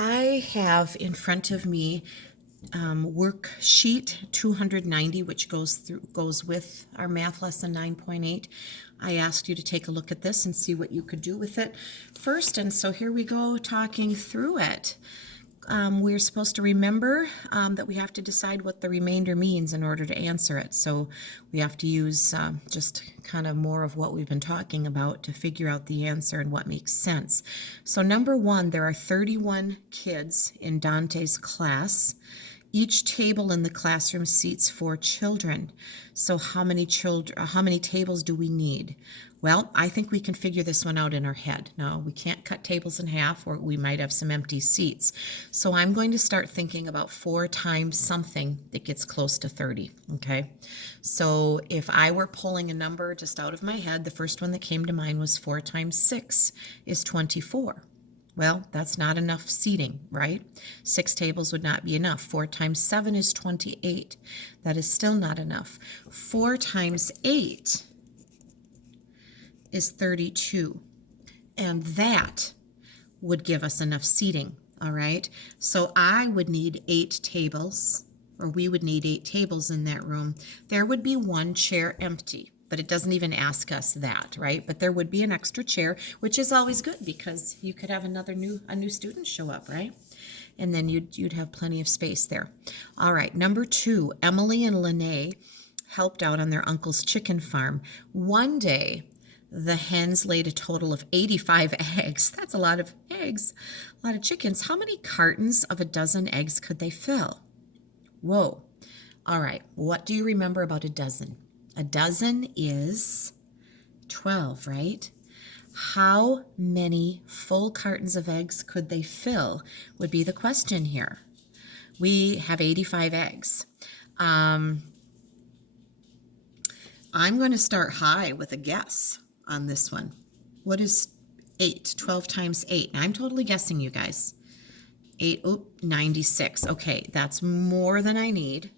I have in front of me Worksheet 290, which goes with our math lesson 9.8. I asked you to take a look at this and see what you could do with it first, and so here we go talking through it. We're supposed to remember that we have to decide what the remainder means in order to answer it. So we have to use just kind of more of what we've been talking about to figure out the answer and what makes sense. So number one, there are 31 kids in Dante's class. Each table in the classroom seats 4 children. So how many tables do we need? Well, I think we can figure this one out in our head. Now, we can't cut tables in half, or we might have some empty seats. So I'm going to start thinking about 4 times something that gets close to 30, okay? So if I were pulling a number just out of my head, the first one that came to mind was 4 times 6 is 24. Well, that's not enough seating, right? 6 tables would not be enough. 4 times 7 is 28. That is still not enough. 4 times 8 is 32. And that would give us enough seating, all right? So I would need 8 tables, or we would need 8 tables in that room. There would be 1 chair empty, but it doesn't even ask us that, right? But there would be an extra chair, which is always good because you could have a new student show up, right? And then you'd have plenty of space there. All right, number 2, Emily and Lene helped out on their uncle's chicken farm. One day, the hens laid a total of 85 eggs. That's a lot of eggs, a lot of chickens. How many cartons of a dozen eggs could they fill? Whoa. All right, what do you remember about a dozen? A dozen is 12, right? How many full cartons of eggs could they fill would be the question here. We have 85 eggs. I'm going to start high with a guess on this one. What is 8? 12 times 8. Now, I'm totally guessing, you guys. 96. Okay, that's more than I need.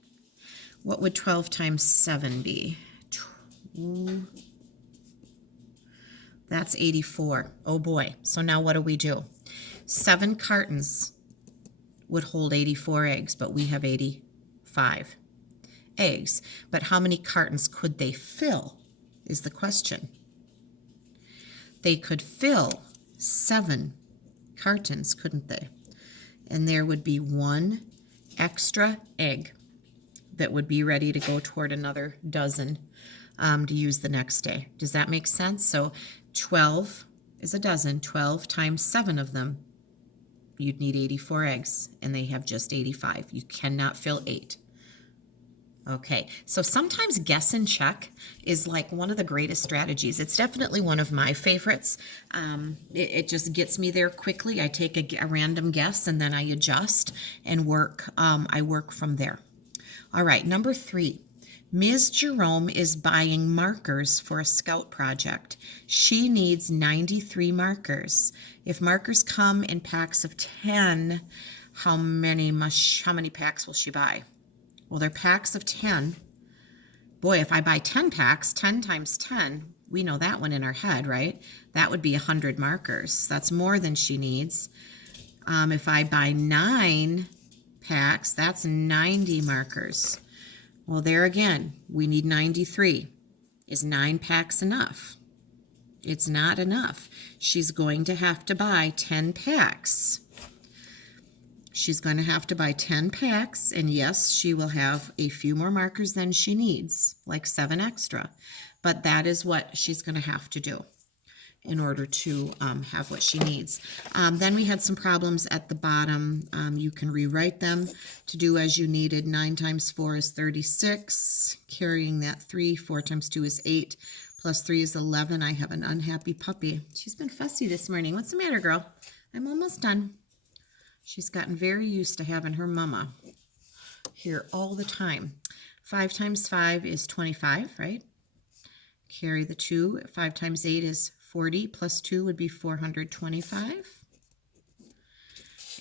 What would 12 times 7 be? That's 84. Oh boy. So now what do? 7 cartons would hold 84 eggs, but we have 85 eggs. But how many cartons could they fill is the question. They could fill 7 cartons, couldn't they? And there would be 1 extra egg that would be ready to go toward another dozen to use the next day. Does that make sense? So 12 is a dozen. 12 times 7 of them, you'd need 84 eggs, and they have just 85. You cannot fill 8. Okay, so sometimes guess and check is like one of the greatest strategies. It's definitely one of my favorites. It just gets me there quickly. I take a random guess and then I adjust and work. I work from there. All right, number 3. Ms. Jerome is buying markers for a scout project. She needs 93 markers. If markers come in packs of 10, how many packs will she buy? Well, they're packs of 10. Boy, if I buy 10 packs, 10 times 10, we know that one in our head, right? That would be 100 markers. That's more than she needs. If I buy 9 packs, that's 90 markers. Well, there again, we need 93. Is 9 packs enough? It's not enough. She's going to have to buy 10 packs. She's going to have to buy 10 packs, and yes, she will have a few more markers than she needs, like 7 extra. But that is what she's going to have to do in order to have what she needs. Then we had some problems at the bottom. You can rewrite them to do as you needed. 9 times 4 is 36. Carrying that 3, 4 times 2 is 8. Plus 3 is 11. I have an unhappy puppy. She's been fussy this morning. What's the matter, girl? I'm almost done. She's gotten very used to having her mama here all the time. 5 times 5 is 25, right? Carry the 2. 5 times 8 is 40, plus 2 would be 425.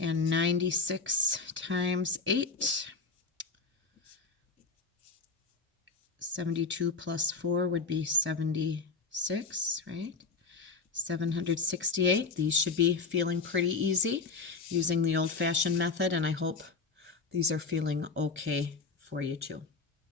And 96 times 8. 72 plus 4 would be 76, right? 768. These should be feeling pretty easy. using the old-fashioned method, and I hope these are feeling okay for you too.